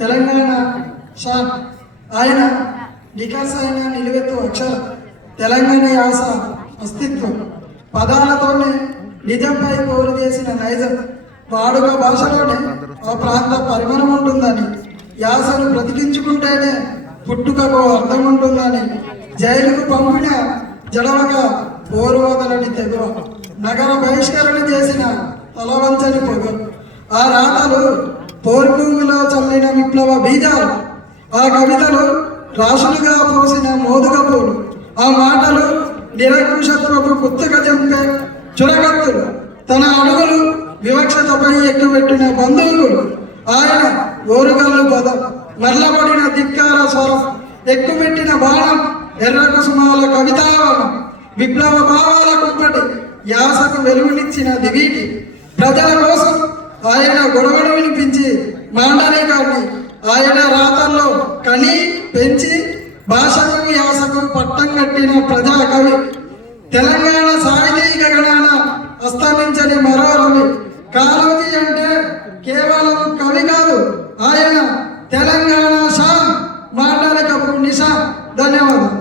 తెలంగాణ షాన్ ఆయన వికాస్ అయిన నిలువెత్తు అక్షర తెలంగాణ యాస అస్తిత్వం. పదాలతోనే నిజంపై పోరు చేసిన నైజం. వాడుక భాషలోనే ఆ ప్రాంత పరిమళం ఉంటుందని యాసను బ్రతికించుకుంటేనే పుట్టుకకు అర్థం ఉంటుందని జైలుకు పంపిన జడవక పోరువదలని తెగువ. నగర బహిష్కరణ చేసిన తలవంచని పొగ. ఆ రాతలు పోర్భూమిలో చల్లిన విప్లవ బీజాలు ఆ కవితలు రాసులుగా పోసిన మోదుగపూలు ఆ మాటలు నిరంకుశత్వపు కుత్తక చంపే చురగత్తులు తన అడుగులు వివక్షతపై ఎక్కుపెట్టిన బంధువులు. ఆయన ఓరుగల్లు పదం మరలబడిన ధిక్కార స్వరం ఎక్కుపెట్టిన బాణం ఎర్ర కుసుమాల కవితావనం విప్లవ భావాల కుప్పటి యాసకు వెలుగునిచ్చిన దివీటి. ప్రజల కోసం ఆయన గొడవను వినిపించి మాండలే కాని ఆయన రాతల్లో కని పెంచి భాషకు యాసకు పట్టం కట్టిన ప్రజా కవి. తెలంగాణ సాహితీ గగనాన అస్తమించని మరో రవి. కాలోజీ అంటే కేవలం కవి కాదు ఆయన తెలంగాణ షా మాండలికపు నిషా. ధన్యవాదాలు.